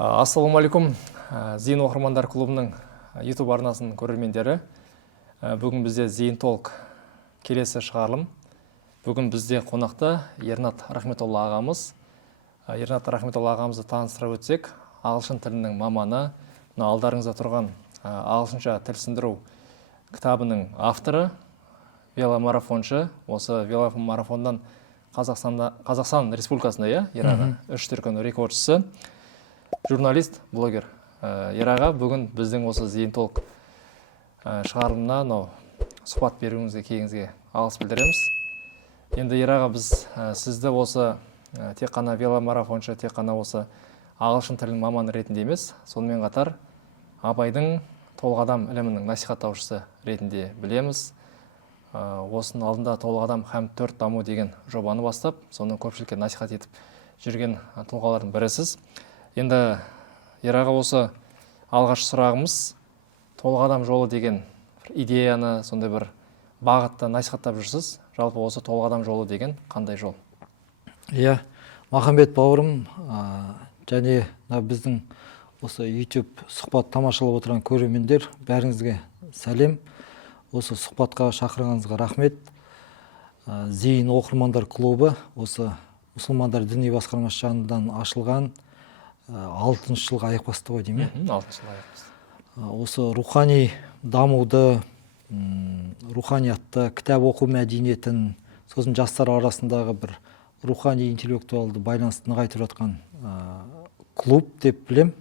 Ассалаумалейкум, Зейін оқырмандар клубының YouTube арнасының көрермендері. Бүгін бізде Зейін толк келесі шығарылым. Бүгін бізде қонақта Ернат Рахметолла ағамыз. Ернат Рахметолла ағамызды таныстыра өтсек, ағылшын тілінің маманы, алдарыңызда тұрған ағылшынша тіл сындыру кітабының авторы, веломарафоншы. Осы веломарафондан Қазақстан Республикасында, Ераға 3 дүркін рекордшысы, журналист, блогер. Ераға бүгін біздің осы Зейін толк шығарылымына сұхбат беруіңізге, келгеніңізге алғыс білдіреміз. Енді Ераға біз сізді осы тек қана веломарафоншы, тек қана осы ағылшын тілінің маманы ретінде емес, сонымен қатар Абайдың толық адам ілімінің насихаттаушысы ретінде білеміз. Осының алдында толық адам һәм 4 даму деген жобаны бастап, соны көпшілікке насихат етіп жүрген тұлғалардың бірісіз. Енді Ераға осы алғаш сұрағымыз, толық адам жолы деген идеяны, сондай бір бағытта насихаттап жүрсіз. Жалпы осы толық адам жолы деген қандай жол? Махамбет бауырым, және біздің осы YouTube сұхбат тамашалап отырған көрермендер, бәріңізге сәлем. Осы сұхбатқа шақырғаныңызға рахмет. Зейін оқырмандар клубы осы мұсылмандар діни басқармасы жанынан ашылған 6-шы жылға аяқ басты ғой деймін. 6-шы жылға аяқ басты. Осы рухани дамуды, руханиятты, кітап оқу мәдениетін, сосын жастар арасындағы бір рухани интеллектуалды байланысты нығайтып жатқан клуб деп білем.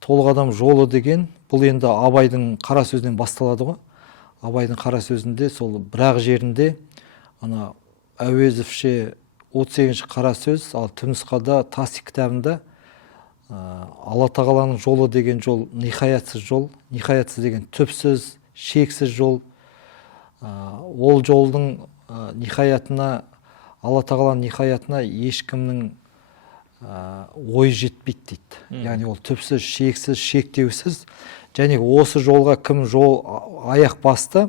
Толық адам жолы деген, бұл енді Абайдың қара сөзінен басталады ғой. Абайдың қара сөзінде сол бірақ жерінде Әуезовше 38-ші қара сөз, ал түпнұсқада Таси кітабында Алла тағаланың жолы деген жол ниһаятсыз жол, ниһаятсыз деген түпсіз, шексіз жол. Ол жолдың ниһаятына, Алла тағаланың ниһаятына ешкімнің ой жетпейді дейді. Яғни ол түпсіз, шексіз, шектеусіз. Және осы жолға кім жол аяқ басты,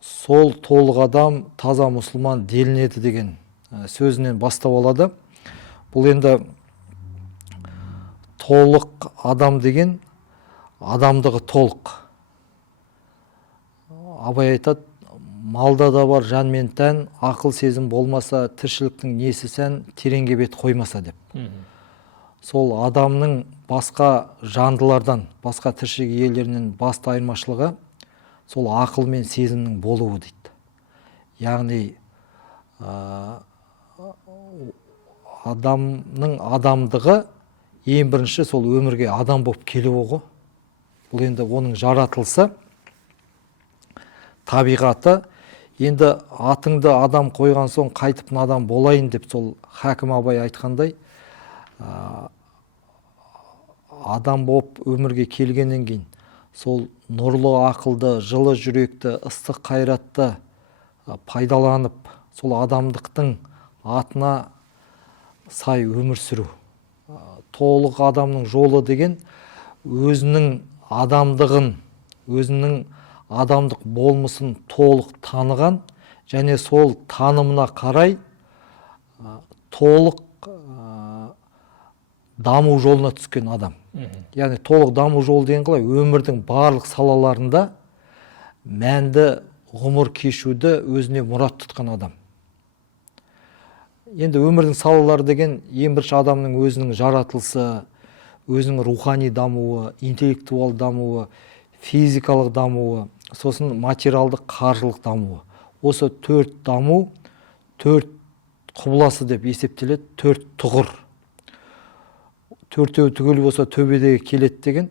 сол толық адам, таза мұсылман делінеді деген сөзінен бастап алады. Бұл енді толық адам деген адамдығы толық. Абай айтады, малда да бар жан мен тән, ақыл сезім болмаса, тіршіліктің несі сән, тереңге бет қоймаса деп. Сол адамның басқа жандылардан, басқа тіршілік иелерінен басты айырмашылығы сол ақыл мен сезімнің болуы дейді. Яғни адамның адамдығы ең бірінші сол өмірге адам болып келуі ғой. Бұл енді оның жаратылысы, табиғаты. Енді атыңды адам қойған соң қайтып адам болайын деп сол Хакім Абай айтқандай, адам болып өмірге келгеннен кейін сол нұрлы ақылды, жылы жүректі, ыстық қайратты пайдаланып, сол адамдықтың атына сай өмір сүру. Толық адамның жолы деген өзінің адамдығын, өзінің адамдық болмысын толық таныған, және сол танымына қарай толық даму жолына түскен адам. Яғни толық даму жолы деген қалай? Өмірдің барлық салаларында мәнді ғұмыр кешуді өзіне мұрат тұтқан адам. Енді өмірдің салалары деген ең бірінші адамның өзінің жаратылысы, өзінің рухани дамуы, интеллектуал дамуы, физикалық дамуы, сосын материалдық қаржылық дамуы. Осы 4 даму 4 құбыласы деп есептеледі, 4 тұғыр. 4-еу түгел болса төбедегі келеді деген,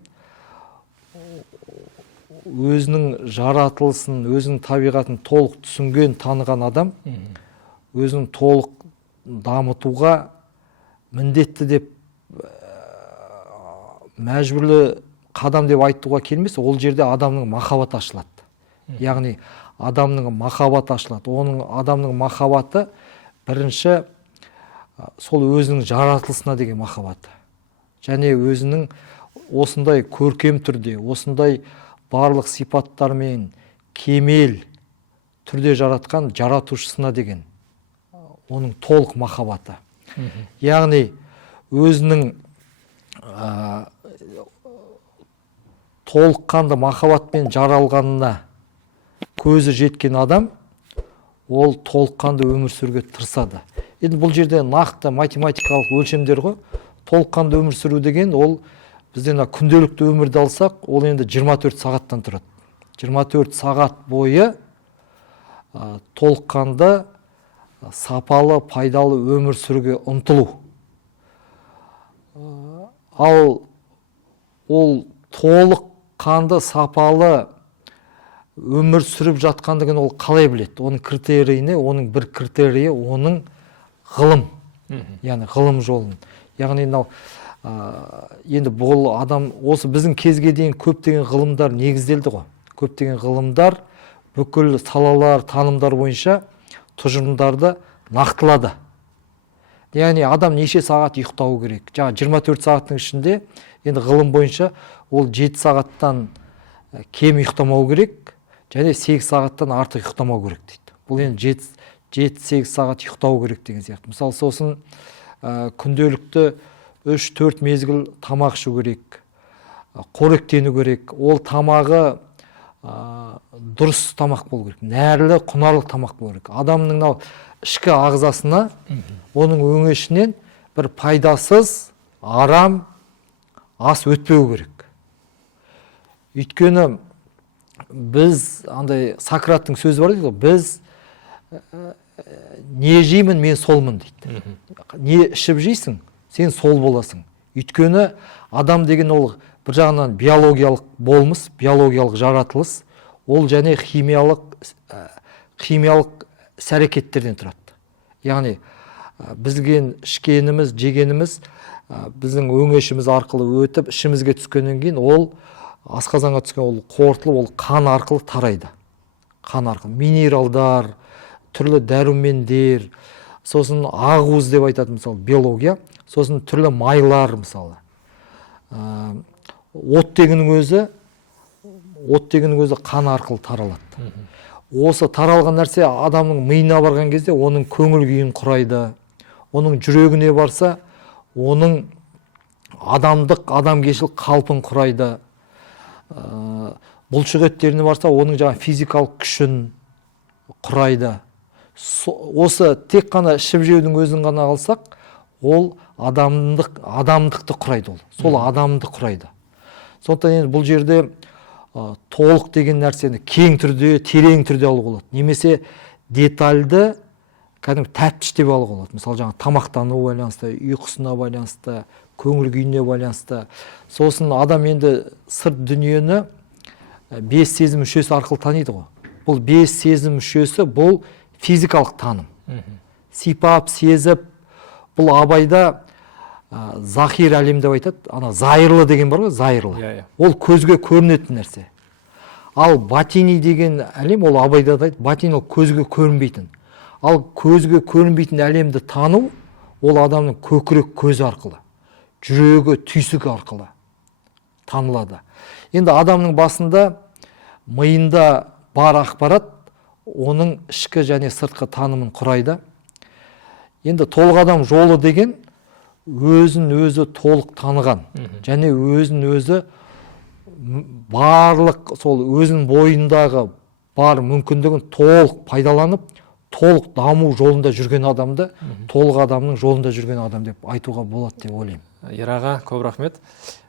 өзінің жаратылысын, өзінің табиғатын толық түсінген, таныған адам, өзінің толық дамытуға міндетті деп мәжбүрлі қадам деп айтуға келмес, ол жерде адамның махаббаты ашылады. Яғни адамның махаббаты ашылады. Оның адамның махаббаты бірінші сол өзінің жаратылысына деген махаббаты. Және өзінің осындай көркем түрде, осындай барлық сипаттармен кемел түрде жаратқан жаратушысына деген оның толық махаббаты. Яғни өзінің толыққанды махаббатпен жаралғанына көзі жеткен адам ол толыққанды өмір сүруге тырысады. Енді бұл жерде нақты математикалық өлшемдер ғой. Толыққанды өмір сүру деген ол бізден күнделікті өмірді алсақ, ол енді 24 сағаттан тұрады. 24 сағат бойы толыққанды, сапалы, пайдалы өмір сүруге ұмтылу. Ал ол толыққанды, сапалы өмір сүріп жатқандығын ол қалай біледі? Оның критерийі, оның бір критерийі, оның ғылым, яғни ғылым жолын. Яғни енді бұл адам, осы біздің кезге дейін көптеген ғылымдар негізделді ғой. Көптеген ғылымдар бүкіл салалар, танымдар бойынша тұжырымдарды нақтылады. Яғни адам неше сағат ұйықтау керек? 24 сағаттың ішінде енді ғылым бойынша ол 7 сағаттан кем ұйықтамау керек, және 8 сағаттан артық ұйықтамау керек дейді. Бұл енді 7-8 сағат ұйықтау керек деген сияқты. Мысалы, сосын күнделікті 3-4 мезгіл тамақ ішу керек, қоректену керек. Ол тамағы дұрыс тамақ болу керек, нәрлі, құнарлы тамақ болу керек. Адамның ішкі ағзасына, оның өңешінен бір пайдасыз, арам ас өтпеу керек. Өйткені біз, андай Сократтың сөзі бар дейді, біз не жеймін, мен солмын дейді. Не ішіп жейсің, сен сол боласың. Өйткені адам деген ол бір жағынан биологиялық болмыс, биологиялық жаратылыс, ол және химиялық іс-әрекеттерден тұрады. Яғни бізген ішкеніміз, жегеніміз біздің өңешіміз арқылы өтіп, ішімізге түскеннен кейін ол асқазанға түскен ол қорытылып, ол қан арқылы тарайды. Қан арқылы минералдар, түрлі дәрумендер, сосын ақуыз деп айтады, мысалы, биология, сосын түрлі майлар, мысалы. Оттегінің өзі қан арқылы таралады. Осы таралған нәрсе адамның миына барған кезде оның көңіл күйін құрайды. Оның жүрегіне барса, оның адамгершілік қалпын құрайды. Бұлшық еттеріне барса, оның жаңа физикалық күшін құрайды. Осы тек қана ішіп жеудің өзін ғана алсақ, ол адамдықты құрайды. Сол адамды құрайды. Сондықтан енді бұл жерде толық деген нәрсені кең түрде, терең түрде алуға болады. Немесе детальды, кәдімгі тәптіштеп алуға болады. Мысалы, жаңа тамақтану байланысты, ұйқысына байланысты, көңіл күйіне байланысты. Сосын адам енді сырт дүниені 5 сезім мүшесі арқылы таниды ғой. Бұл 5 сезім мүшесі бұл физикалық таным. Сипап, сезіп, бұл абайда захир әлем деп айтады. Ана зайырлы деген бар ғой, зайырлы. Ол көзге көрінетін нәрсе. Ал батини деген әлем, ол абайда айтады, батини ол көзге көрінбейтін. Ал көзге көрінбейтін әлемді тану, ол адамның көкірек көзі арқылы, жүрегі, түйсігі арқылы танылады. Енді адамның басында, миында бар ақпарат, оның ішкі және сыртқы танымын құрайды. Енді толық адам жолы деген өзін өзі толық таныған, және өзін өзі барлық сол өзінің бойындағы бар мүмкіндігін толық пайдаланып, толық даму жолында жүрген адамды толық адамның жолында жүрген адам деп айтуға болады деп ойлаймын. Ераға көп рахмет.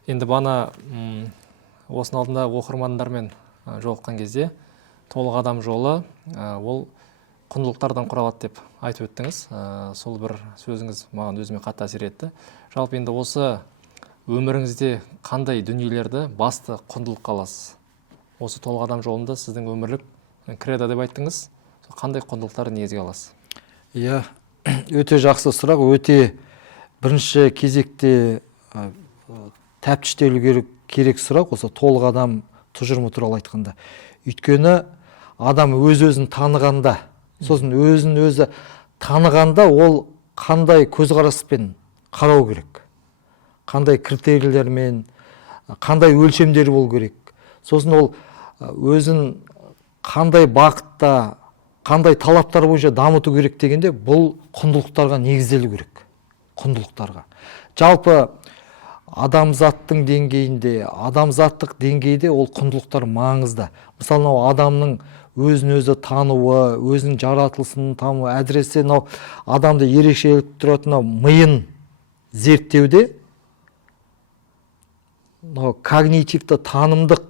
Енді бана осының алдында оқырмандармен жолыққан кезде толық адам жолы ол құндылықтардан құралады деп айтып өттіңіз. Сол бір сөзіңіз маған өзіме қатты әсер етті. Жалпы енді осы өміріңізде қандай дүниелерді басты құндылыққа аласыз? Осы толық адам жолында сіздің өмірлік кредо деп айттыңыз. Қандай құндылықтарды негізге аласыз? Иә, өте жақсы сұрақ, өте бірінші кезекте тәптіштелу керек сұрақ, осы толық адам тұжырымы туралы айтқанда. Өйткені адам өз-өзін танығанда, сосын өзін-өзі танығанда ол қандай көзқараспен қарау керек, қандай критерийлермен, қандай өлшемдері болу керек. Сосын ол өзін қандай бағытта, қандай талаптар бойынша дамыту керек дегенде, бұл құндылықтарға негізделу керек. Құндылықтарға. Жалпы адамзаттың деңгейінде, адамзаттық деңгейде ол құндылықтар маңызды. Мысалы, мынау адамның өзін өзі тануы, өзінің жаратылысын тануы, әсіресе мынау адамды ерекшелеп тұратын миын зерттеуде, когнитивті танымдық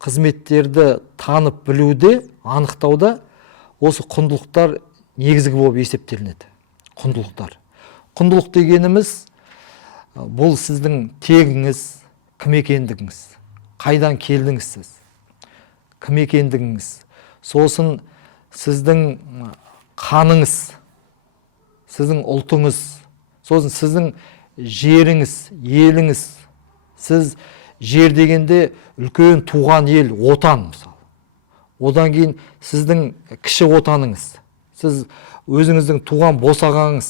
қызметтерді танып білуде, анықтауда осы құндылықтар негізгі болып есептелінеді. Құндылық дегеніміз бұл сіздің тегіңіз, кім екендігіңіз, қайдан келдіңіз сіз, кім екендігіңіз, сосын сіздің қаныңыз, сіздің ұлтыңыз, сосын сіздің жеріңіз, еліңіз. Сіз жер дегенде үлкен туған ел, отан мысалы. Одан кейін сіздің кіші отаныңыз, сіз өзіңіздің туған босағаңыз.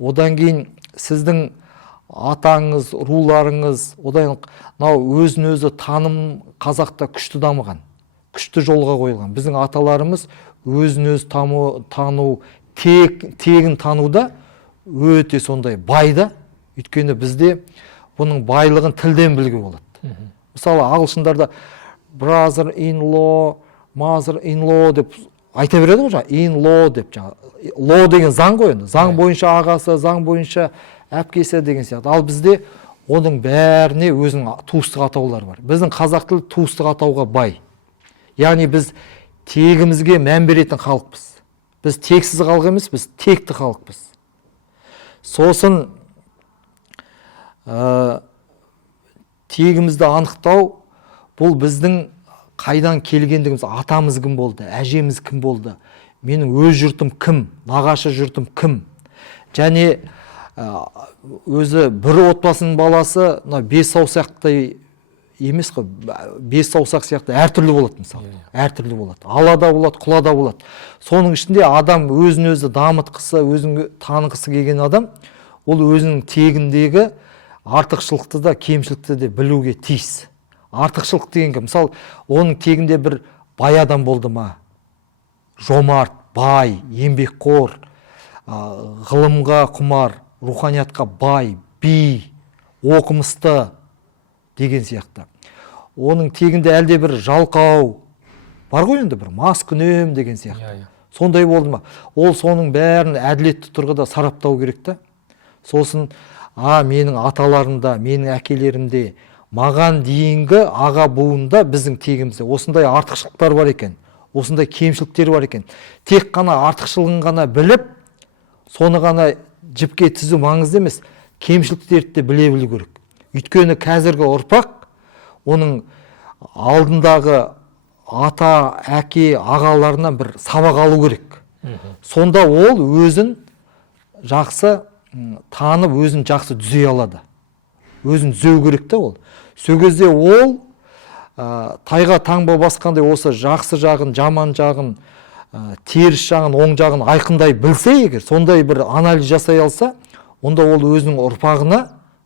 Одан кейін сіздің атаңыз, руларыңыз, одан өзін өзі таным қазақта күшті дамыған, күшті жолға қойылған. Біздің аталарымыз өзін өзі тану, тегін тануда өте сондай байды. Өйткені бізде бұның байлығын тілден білге болады. Мысалы, ағылшындарда brother in law, mother in law деп айта береді ғой, in law деп. Law деген заң ғой енді. Заң бойынша ағасы, заң бойынша әпкесі деген сияқты. Ал бізде оның бәріне өзінің туыстық атаулары бар. Біздің қазақ тілі туыстық атауға бай. Яғни біз тегімізге мән беретін халықпыз. Біз тексіз халық емес, біз текті халықпыз. Сосын тегімізді анықтау, бұл біздің қайдан келгендігіміз, атамыз кім болды, әжеміз кім болды, менің өз жұртым кім, нағашы жұртым кім. Және өзі бір отбасының баласы 5 саусақтай емес қой, 5 саусақ сияқты әртүрлі болады мысалы. Әртүрлі болады. Алада болады, құлада болады. Соның ішінде адам өзін өзі дамытқысы, өзін танығысы келген адам, ол өзінің тегіндегі артықшылықты да, кемшілікті де білуге тиіс. Артықшылық дегенге, мысалы, оның тегінде бір бай адам болды ма? Жомарт, бай, еңбекқор, ғылымға құмар, руханиятқа бай, би, оқымысты деген сияқты. Оның тегінде әлде бір жалқау, бар ғой енді бір маскүнем деген сияқты. Сондай болды ма? Ол соның бәрін әділетті тұрғыда сараптау керек та. Сосын, менің аталарымда, менің әкелерімде, маған дейінгі аға буында біздің тегімізде осындай артықшылықтар бар екен, осындай кемшіліктер бар екен. Тек қана артықшылығын ғана біліп, соны ғана жіпке тізу маңызды емес, кемшіліктерді де біле білу керек. Өйткені қазіргі ұрпақ оның алдындағы ата, әке, ағаларынан бір сабақ алу керек. Сонда ол өзін жақсы танып, өзін жақсы түзей алады. Өзін түзеу керек те ол. Сол кезде ол тайға таңба басқандай осы жақсы жағын, жаман жағын, теріс жағын, оң жағын айқындай білсе егер, сондай бір анализ жасай алса, онда ол өзінің ұрпағына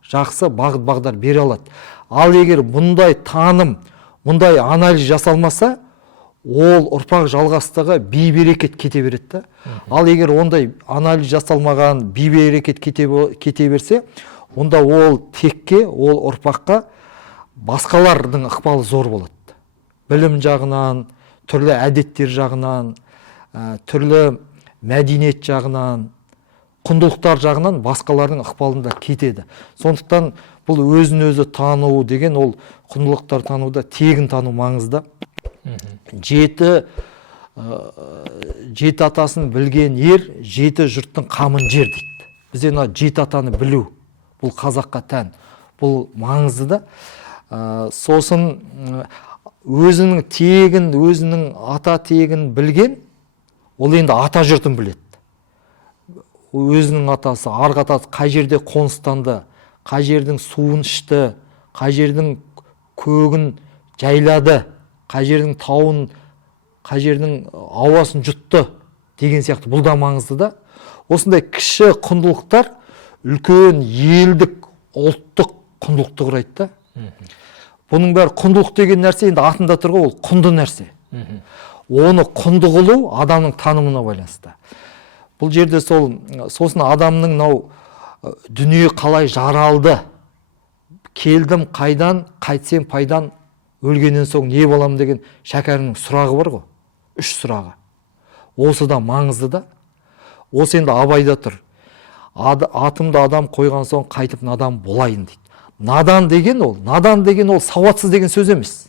жақсы бағыт бағдар бере алады. Ал егер мұндай таным, мұндай анализ жасалмаса, ол ұрпақ жалғастығы бей-берекет кете береді. Ал егер ондай анализ жасалмаған, бей-берекет кете берсе, онда ол текке, ол ұрпаққа басқалардың ықпалы зор болады. Білім жағынан, түрлі әдеттер жағынан, түрлі мәдениет жағынан, құндылықтар жағынан басқалардың ықпалында кетеді. Сондықтан бұл өзін өзі тану деген, ол құндылықтар тануда тегін тану маңызды. Жеті атасын білген ер, жеті жұрттың қамын жер дейді. Бізде жеті атаны білу, бұл қазаққа тән, бұл маңызды да. Сосын өзінің тегін, өзінің ата тегін білген, ол енді ата жұртын біледі. Өзінің атасы, арғы атасы қай жерде қоныстанды, қай жердің суын ішті, қай жердің көгін жайлады, қай жердің тауын, қай жердің ауасын жұтты деген сияқты. Бұл да маңызды да. Осындай кіші құндылықтар үлкен елдік, ұлттық құндылықты құрайды да. Бұның бәрі құндылық деген нәрсе енді атында тұр ғой, ол құнды нәрсе. Оны құнды қылу адамның танымына байланысты. Бұл жерде сосын адамның дүние қалай жаралды, келдім қайдан, қайтсем пайдан, өлгеннен соң не болам деген шәкәрімнің сұрағы бар ғой, 3 сұрағы. Осы да маңызды да. Осы енді Абайда тұр. Атымды адам қойған соң қайтып надан болайын дейді. Надан деген ол сауатсыз деген сөз емес.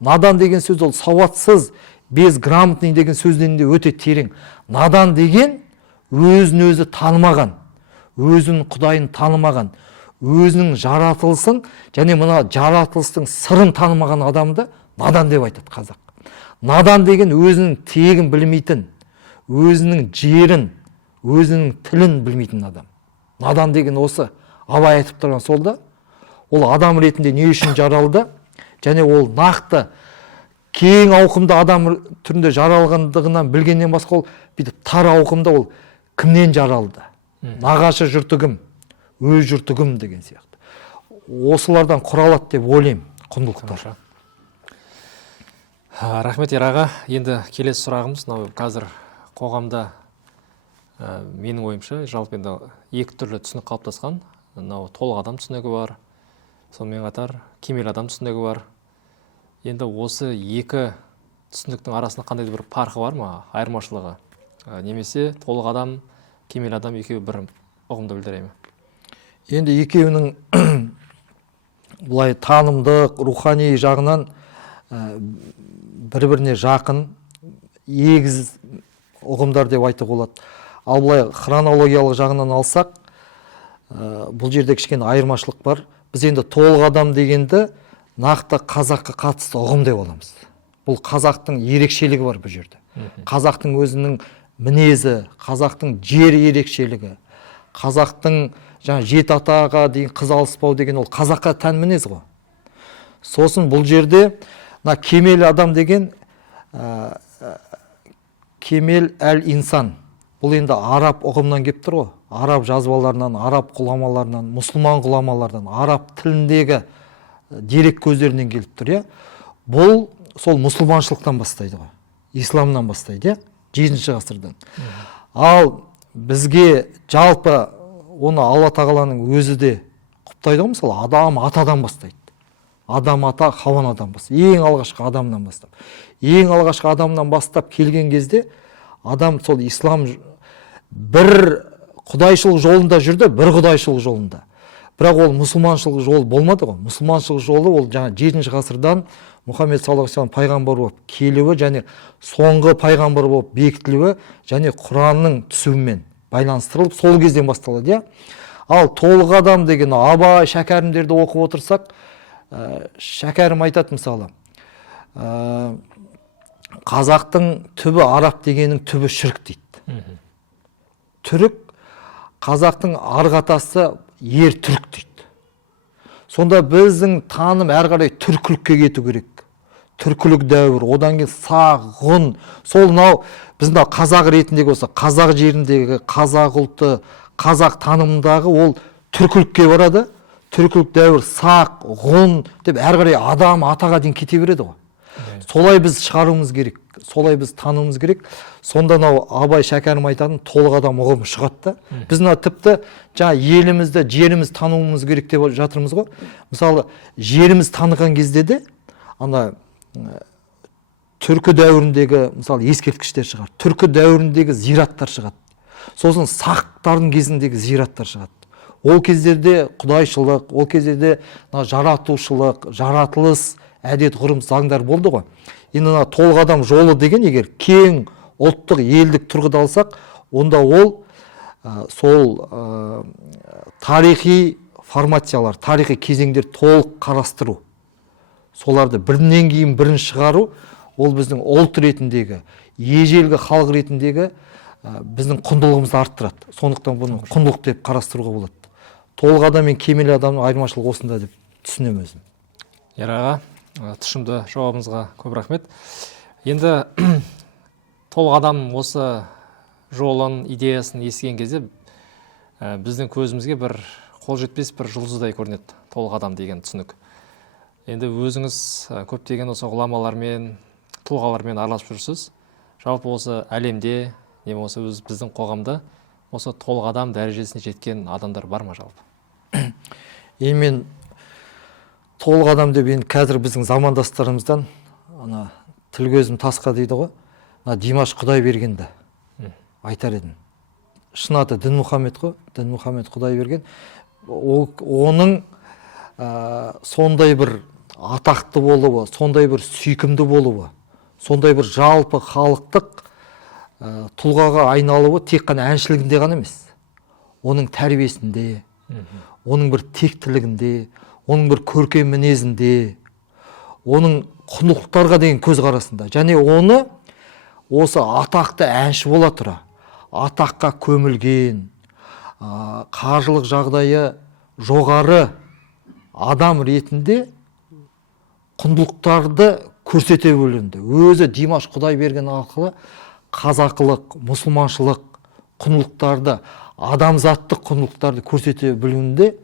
Надан деген сөз ол сауатсыз, безграмотный деген сөзден де өте терең. Надан деген өзін өзі танымаған, өзінің Құдайын танымаған, өзінің жаратылысын және мына жаратылыстың сырын танымаған адамды надан деп айтады қазақ. Надан деген өзінің тегін білмейтін, өзінің жерін, өзінің тілін білмейтін адам. Надан деген осы. Абай айтып тұрған сол да. Ол адам ретінде не үшін жаралды? Және ол нақты кең ауқымды адам түрінде жаралғандығынан білгеннен басқа ол бүйтіп тар ауқымда ол кімнен жаралды? Нағашы жұрты кім? Өз жұрты кім деген сияқты. Осылардан құралады деп ойлаймын құндылықтар. Рахмет Ераға. Енді келесі сұрағымыз, қазір қоғамда менің ойымша жалпы енді 2 түрлі түсінік қалыптасқан. Толық адам түсінігі бар, сонымен қатар кемел адам түсінігі бар. Енді осы 2 түсініктің арасында қандай бір парқы бар ма, айырмашылығы? Немесе толық адам, кемел адам екеуі бір ұғымды білдіре ме? Енді екеуінің бұлай танымдық, рухани жағынан бір-біріне жақын, егіз ұғымдар деп айтуға болады. Ал бұлай хронологиялық жағынан алсақ, бұл жерде кішкене айырмашылық бар. Біз енді толық адам дегенді нақты қазаққа қатысты ұғым деп аламыз. Бұл қазақтың ерекшелігі бар бұл жерде. Қазақтың өзінің мінезі, қазақтың жер ерекшелігі, қазақтың жеті атаға дейін қыз алыспау деген ол қазаққа тән мінез ғой. Сосын бұл жерде кемел адам деген кемел әл-инсан. Бұл енді араб ұғымнан кеп тұр ғой. Араб жазбаларынан, араб ғұламаларынан, мұсылман ғұламалардан, араб тіліндегі дерек көздерінен келіп тұр. Бұл сол мұсылманшылықтан бастайды ғой. Исламнан бастайды, 7-ші ғасырдан. Ал бізге жалпы оны Алла тағаланың өзі де құптайды ғой. Мысалы, адам атадан бастайды. Адам ата, Хауа анадан бастап, ең алғашқы адамнан бастап. Ең алғашқы адамнан бастап келген кезде адам сол ислам бір құдайшылық жолында жүрді, бір құдайшылық жолында. Бірақ ол мұсылманшылық жол болмады ғой. Мұсылманшылық жолы ол жаңа 7-ші ғасырдан Мұхаммед саллаллаху алейхи ва саллям пайғамбар болып келуі және соңғы пайғамбар болып бекітілуі және Құранның түсуімен байланыстырылып сол кезден басталады. Ал толық адам деген Абай, Шәкәрімдерді оқып отырсақ, Шәкәрім айтады мысалы, қазақтың түбі араб дегенің түбі шірк дейді. Түрік, қазақтың арғатасы ер түрік дейді. Сонда біздің таным әр қарай түркілікке кету керек. Түркілік дәуір, одан кейін сақ, ғұн, сол біздің қазақ ретіндегі осы қазақ жеріндегі қазақ ұлты, қазақ танымындағы ол түркілікке барады. Түркілік дәуір, сақ, ғұн деп әр қарай адам атаға дейін кете береді ғой. Солай біз шығаруымыз керек, солай біз тануымыз керек. Сонда Абай, Шәкәрім айтатын толық адам ұғымы шығады да. Біз тіпті елімізді, жеріміз тануымыз керек деп жатырмыз ғой. Мысалы, жеріміз таныған кезде де түркі дәуіріндегі мысалы ескерткіштер шығар, түркі дәуіріндегі зираттар шығады. Сосын сақтардың кезіндегі зираттар шығады. Ол кездерде құдайшылық, ол кездерде жаратушылық, жаратылыс, әдет, ғұрым, заңдар болды ғой. Енді толық адам жолы деген егер кең ұлттық елдік тұрғыда алсақ, онда ол сол тарихи формациялар, тарихи кезеңдер толық қарастыру. Соларды бірінен кейін бірін шығару, ол біздің ұлт ретіндегі, ежелгі халық ретіндегі біздің құндылығымызды арттырады. Сондықтан бұны құндылық деп қарастыруға болады. Толық адам мен кемел адамның айырмашылығы осында деп түсінемін өзім. Ераға, тұшымды жауабыңызға көп рахмет. Енді толық адам осы жолын, идеясын естіген кезде біздің көзімізге бір қол жетпес бір жұлдыздай көрінеді толық адам деген түсінік. Енді өзіңіз көптеген осы ғұламалармен, тұлғалармен араласып жүрсіз. Жалпы осы әлемде, не болмаса біздің қоғамда осы толық адам дәрежесіне жеткен адамдар бар ма жалпы? Енді мен толық адам деп енді қазір біздің замандастарымыздан ана тіл көзім тасқа дейді ғой, ана Димаш Құдайбергенді айтар едім. Шын аты Дінмұхамед қой, Дінмұхамед Құдайберген. Оның сондай бір атақты болуы, сондай бір сүйкімді болуы, сондай бір жалпы халықтық тұлғаға айналуы тек қана әншілігінде ғана емес. Оның тәрбиесінде, оның бір тектілігінде, оның бір көркем мінезінде, оның құндылықтарға деген көзқарасында. Және оны осы атақты әнші бола тұра, атаққа көмілген, қаржылық жағдайы жоғары адам ретінде құндылықтарды көрсете білуінде. Өзі Димаш Құдайберген арқылы қазақылық, мұсылманшылық құндылықтарды, адамзаттық құндылықтарды көрсете білуінде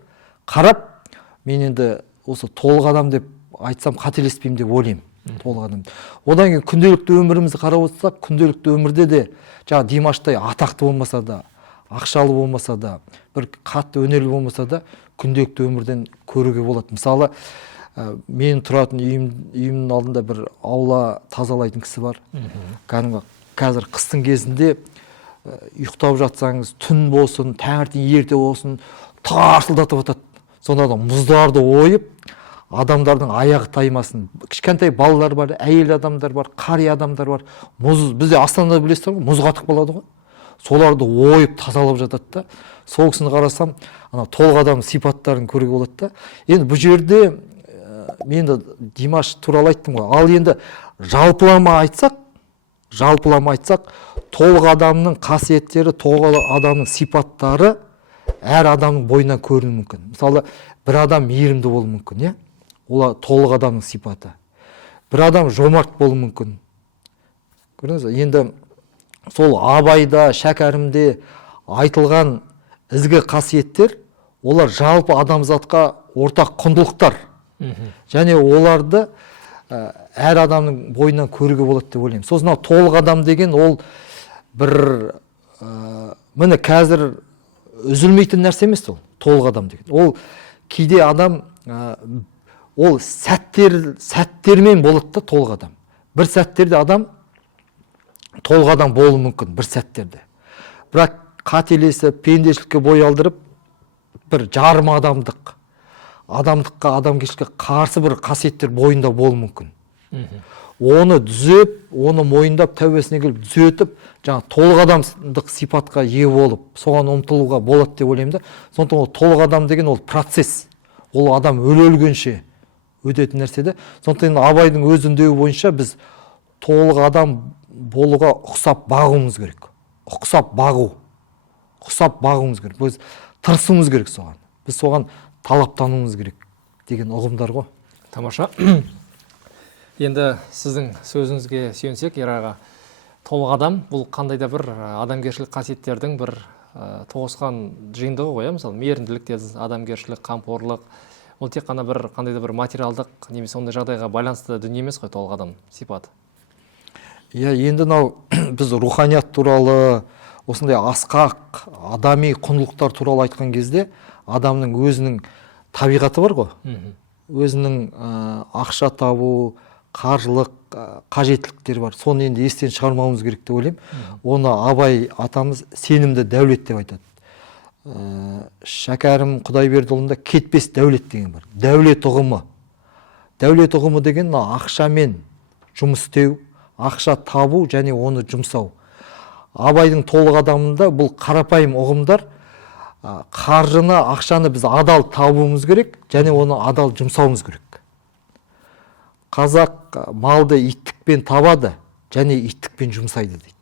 қарап, мен енді осы толық адам деп айтсам қателеспеймін деп ойлаймын. Толық адам. Одан кейін күнделікті өмірімізді қарап отырсақ, күнделікті өмірде де жаңа Димаштай атақты болмаса да, ақшалы болмаса да, бір қатты өнерлі болмаса да, күнделікті өмірден көруге болады. Мысалы, мен тұратын үйімнің алдында бір аула тазалайтын кісі бар. Қазір қыстың кезінде ұйықтап жатсаңыз, түн болсын, таңертең ерте болсын, тарсылдатып жатады. Сонда да мұздарды ойып, адамдардың аяғы таймасын. Кішкентай балалар бар, әйел адамдар бар, қария адамдар бар. Бізде Астанада білесіздер ғой, мұз қатып қалады ғой. Соларды ойып тазалап жатады да. Сол кісіні қарасам, ана толық адам сипаттарын көруге болады да. Енді бұл жерде мен де Димаш туралы айттым ғой. Ал енді жалпылама айтсақ, толық адамның қасиеттері, толық адамның сипаттары әр адамның бойынан көрінуі мүмкін. Мысалы, бір адам мейірімді болуы мүмкін, иә? Ол толық адамның сипаты. Бір адам жомарт болуы мүмкін. Көрдіңіз бе? Енді сол Абайда, Шәкәрімде айтылған ізгі қасиеттер, олар жалпы адамзатқа ортақ құндылықтар. Және оларды әр адамның бойынан көруге болады деп ойлаймын. Сосын толық адам деген ол бір міне қазір үзілмейтін нәрсе емес ол, толық адам деген. Ол кейде адам ол сәттермен болады да толық адам. Бір сәттерде адам толық адам болуы мүмкін, бір сәттерде. Бірақ қателесіп, пендешілікке бой алдырып, бір жарым адамдыққа, адамгершілікке қарсы бір қасиеттер бойында болуы мүмкін. Оны түзеп, оны мойындап, тәубесіне келіп түзетіп, жаңа толық адамдық сипатқа ие болып, соған ұмтылуға болады деп ойлаймын да. Сондықтан ол толық адам деген ол процесс. Ол адам өлгенше өтетін нәрсе де. Сондықтан Абайдың өз үндеуі бойынша біз толық адам болуға ұқсап бағуымыз керек. Ұқсап бағуымыз керек. Біз тырысуымыз керек соған. Біз соған талаптануымыз керек деген ұғымдар ғой. Тамаша. Енді сіздің сөзіңізге сүйенсек, Ераға, толық адам бұл қандай да бір адамгершілік қасиеттердің бір тоғысқан жиынтығы ғой, мысалы мейірімділік дедіңіз, адамгершілік, қамқорлық. Ол тек қана бір қандай да бір материалдық немесе ондай жағдайға байланысты дүние емес қой толық адам сипаты. Иә, енді біз руханият туралы, осындай асқақ адами құндылықтар туралы айтқан кезде адамның өзінің табиғаты бар ғой. Өзінің ақша табу, қаржылық қажеттіліктер бар. Соны енді естен шығармауымыз керек деп ойлаймын. Оны Абай атамыз сенімді дәулет деп айтады. Шәкәрім Құдайбердіұлында кетпес дәулет деген бар. Дәулет ұғымы. Дәулет ұғымы деген ақшамен жұмыс істеу, ақша табу және оны жұмсау. Абайдың толық адамында бұл қарапайым ұғымдар, қаржыны, ақшаны біз адал табуымыз керек және оны адал жұмсауымыз керек. Қазақ малды иттікпен табады және иттікпен жұмсайды дейді.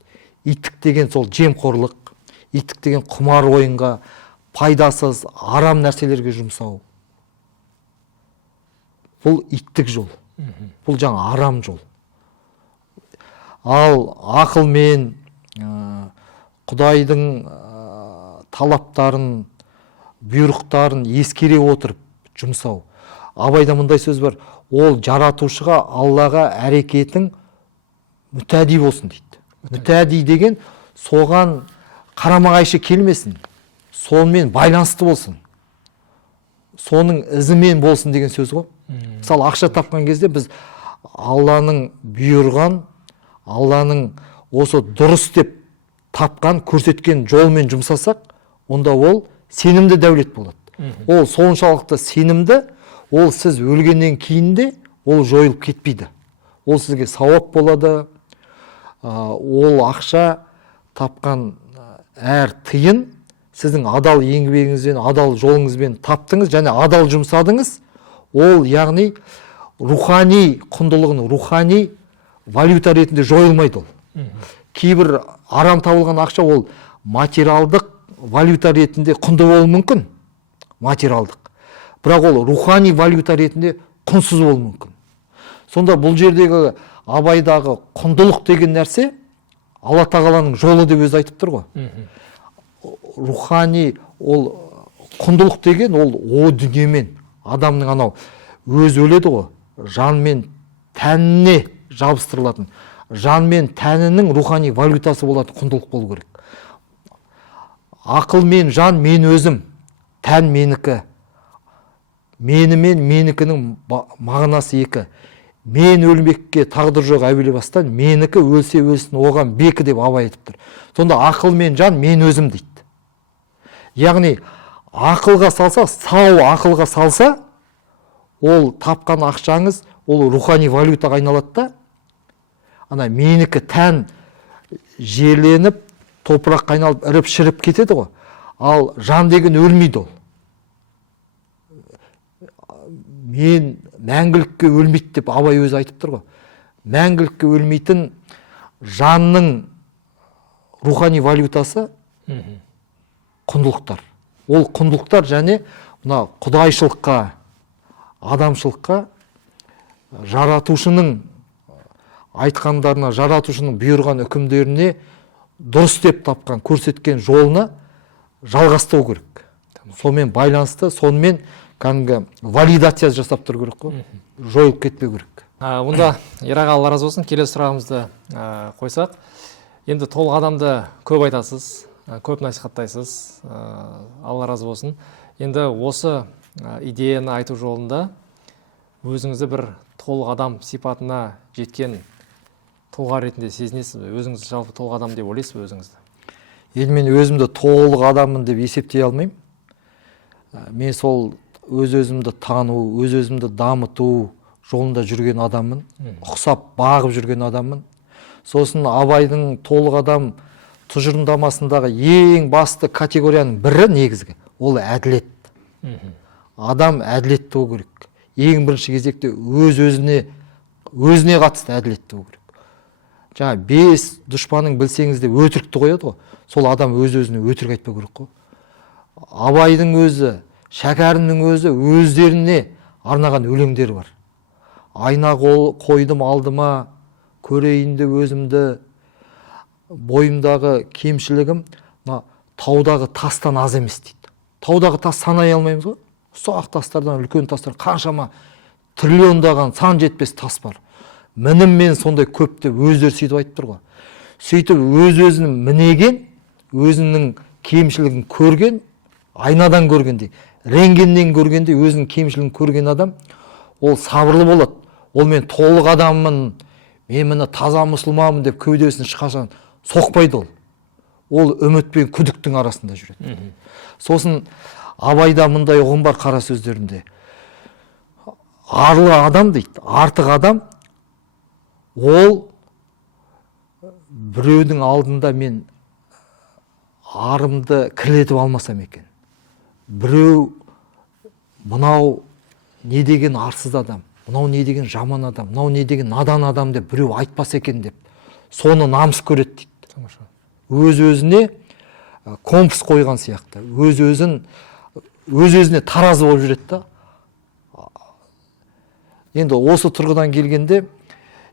Иттік деген сол жемқорлық, иттік деген құмар ойынға, пайдасыз, арам нәрселерге жұмсау. Бұл иттік жол. Бұл жаңа арам жол. Ал ақылмен Құдайдың талаптарын, бұйрықтарын ескере отырып жұмсау. Абайда мындай сөз бар: ол жаратушыға, Аллаға әрекетің мүтәди болсын дейді. Мүтәди деген соған қарама қайшы келмесін, сонымен байланысты болсын, соның ізімен болсын деген сөз ғой. Мысалы, ақша тапқан кезде біз Алланың бұйырған, Алланың осы дұрыс деп тапқан, көрсеткен жолмен жұмсасақ, онда ол сенімді дәулет болады. Ол соншалықты сенімді, ол сіз өлгеннен кейін де ол жойылып кетпейді. Ол сізге сауап болады. Ол ақша тапқан әр тиын сіздің адал еңбегіңізбен, адал жолыңызбен таптыңыз және адал жұмсадыңыз. Ол яғни рухани құндылығын, рухани валюта ретінде жойылмайды ол. Кейбір арам табылған ақша ол материалдық валюта ретінде құнды болуы мүмкін, материалдық. Бірақ ол рухани валюта ретінде құнсыз болуы мүмкін. Сонда бұл жердегі абайдағы құндылық деген нәрсе Алла тағаланың жолы деп өзі айтып тұр ғой. Рухани ол құндылық деген ол о дүниемен, адамның анау өзі өледі ғой, жан мен тәніне жабыстырылатын, жан мен тәнінің рухани валютасы болатын құндылық болу керек. Ақыл мен жан мен өзім, тән менікі, мені мен менікінің мағынасы екі. Мен өлмекке тағдыр жоқ әуелі бастан, менікі өлсе өлсін оған бекі деп Абай айтып тұр. Сонда ақыл мен жан мен өзім дейді. Яғни ақылға салса, сау ақылға салса, ол тапқан ақшаңыз, ол рухани валютаға айналады да, ана менікі тән жерленіп, топыраққа айналып, іріп шіріп кетеді ғой. Ал жан деген өлмейді ол. Мен мәңгілікке өлмейді деп Абай өзі айтып тұр ғой. Мәңгілікке өлмейтін жанның рухани валютасы құндылықтар. Ол құндылықтар және мына құдайшылыққа, адамшылыққа, жаратушының айтқандарына, жаратушының бұйырған үкімдеріне дұрыс деп тапқан, көрсеткен жолына жалғастыру керек. Сонымен байланысты, сонымен кәдімгі валидация жасап тұру керек қой, жойылып кетпеу керек. Онда Ераға Алла разы болсын, келесі сұрағымызды қойсақ, енді толық адамды көп айтасыз, көп насихаттайсыз, Алла разы болсын. Енді осы идеяны айту жолында өзіңізді бір толық адам сипатына жеткен тұлға ретінде сезінесіз бе? Өзіңізді жалпы толық адам деп ойлайсыз бе өзіңізді? Енді мен өзімді толық адаммын деп есептей алмаймын. Мен сол өз-өзімді тану, өз-өзімді дамыту жолында жүрген адаммын, ұқсап бағып жүрген адаммын. Сосын Абайдың толық адам тұжырымдамасындағы ең басты категорияның бірі негізгі, ол әділет. Адам әділетті болу керек. Ең бірінші кезекте өзіне қатысты әділетті болу керек. Жаңа 5 дұшпаның білсеңіз де өтірікті қояды ғой. Сол адам өз-өзіне өтірік айтпау керек қой. Абайдың өзі, Шәкәрімнің өзі өздеріне арнаған өлеңдері бар. Айна қойдым алдыма, көрейінді өзімді, бойымдағы кемшілігім таудағы тастан аз емес дейді. Таудағы тас санай алмаймыз ғой. Ұсақ тастардан үлкен тастар қаншама триллиондаған сан жетпес тас бар. Мініммен сондай көп деп өздері сөйтіп айтып тұр ғой. Сөйтіп өз-өзінің мінеген, өзінің кемшілігін көрген, айнадан көргендей, рентгеннен көргенде өзінің кемшілігін көрген адам, ол сабырлы болады. Ол мен толық адаммын, мен міне таза мұсылманмын деп кеудесін ешқашан соқпайды ол. Ол үміт пен күдіктің арасында жүреді. Сосын Абайда мындай ұғым бар қара сөздерінде. Арлы адам дейді, артық адам, ол біреудің алдында мен арымды кірлетіп алмасам екен. Біреу мынау не деген арсыз адам, мынау не деген жаман адам, мынау не деген надан адам деп біреу айтпас екен деп, соны намыс көреді дейді. Өз-өзіне компас қойған сияқты, өз-өзіне таразы болып жүреді да. Енді осы тұрғыдан келгенде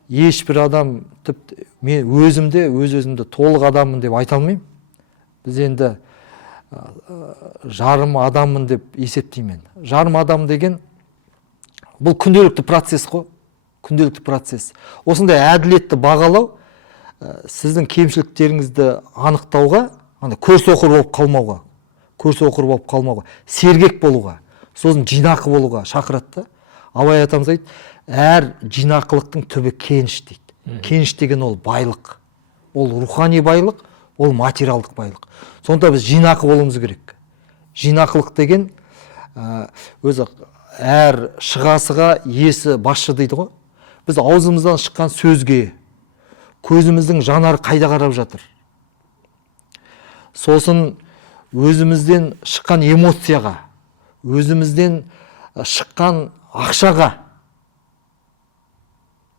ешбір адам, мен өз-өзімді толық адаммын деп айта алмаймын. Біз енді жарым адаммын деп есептеймін. Жарым адам деген бұл күнделікті процесс қой, күнделікті процесс. Осындай әділетті бағалау сіздің кемшіліктеріңізді анда көрсоқыр болып қалмауға, көрсоқыр болып қалмауға, сергек болуға, сосын жинақы болуға шақырады да. Абай атамыз айтты, әр жинақылықтың түбі кеніш дейді. Кеніш деген ол байлық. Ол рухани байлық, ол материалдық байлық. Сонда біз жинақы болуымыз керек. Жинақылық деген өзі әр шығасыға есі басшы дейді ғой. Біз аузымыздан шыққан сөзге, көзіміздің жанары қайда қарап жатыр. Сосын өзімізден шыққан эмоцияға, өзімізден шыққан ақшаға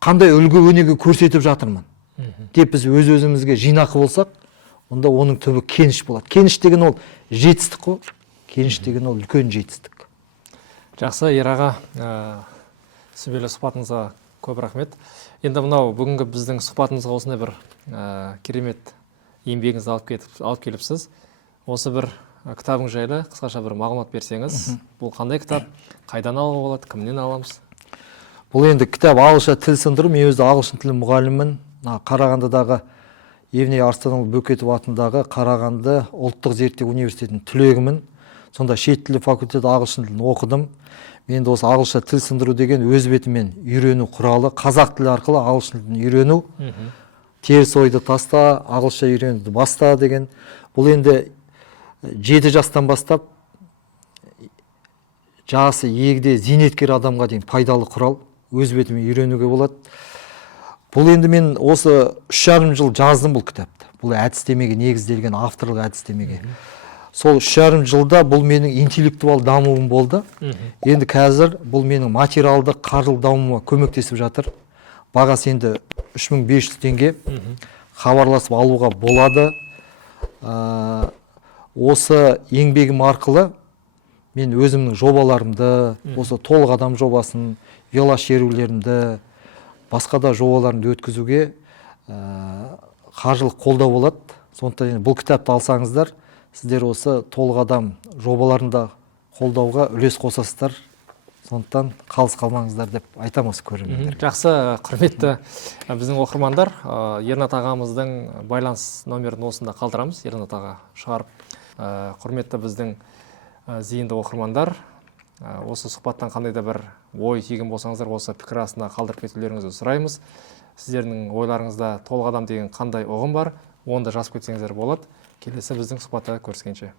қандай үлгі өнеге көрсетіп жатырмын деп біз өз-өзімізге жинақы болсақ, онда оның түбі кеніш болады. Кеніш деген ол жетістік қой. Кеніш деген ол үлкен жетістік. Жақсы, Ераға, сүбелі сұхбатыңызға көп рахмет. Енді мынау бүгінгі біздің сұхбатымызға осындай бір керемет еңбегіңізді алып келіпсіз. Осы бір кітабың жайлы қысқаша бір мағлұмат берсеңіз, бұл қандай кітап, қайдан алуға болады, кімнен аламыз? Бұл енді кітап ағылшынша тіл сындыру. Мен өзі ағылшын тілі мұғаліммін. Қарағандыдағы Евней Арыстанұлы Бөкетов атындағы Қарағанды ұлттық зерттеу университетінің түлегімін. Сонда шет тілі факультеті ағылшын тілін оқыдым. Мен де осы ағылшынша тіл сындыру деген өз бетімен үйрену құралы, қазақ тілі арқылы ағылшын тілін үйрену, теріс ойды таста, ағылшынша үйренуді баста деген. Бұл енді 7 жастан бастап жасы егде зейнеткер адамға дейін пайдалы құрал, өз бетімен үйренуге болады. Бұл енді мен осы 3,5 жыл жаздым бұл кітапты. Бұл әдістемеге негізделген, авторлық әдістемеге. Сол 3,5 жылда бұл менің интеллектуал дамуым болды. Енді қазір бұл менің материалды қаржылық дамуыма көмектесіп жатыр. Бағасы енді 3500 теңге. Хабарласып алуға болады. Осы еңбегім арқылы мен өзімнің жобаларымды, осы толық адам жобасын, велошерулерімді, басқа да жобаларымды өткізуге қаржылық қолдау болады. Сондықтан бұл кітапты алсаңыздар, сіздер осы толық адам жобаларында қолдауға үлес қосасыздар. Сондықтан қалыс қалмаңыздар деп айтамын осы көрермендерге. Жақсы, құрметті біздің оқырмандар, Ернат ағамыздың байланыс номерін осында қалдырамыз. Ернат аға шығарып. Құрметті біздің зейінді оқырмандар, осы сұхбаттан қандай да бір ой түйген болсаңыздар, осы пікір астына қалдырып кетулеріңізді сұраймыз. Сіздердің ойларыңызда толық адам деген қандай ұғым бар, оны да жазып кетсеңіздер болады. Келесі біздің сұхбатта көріскенше.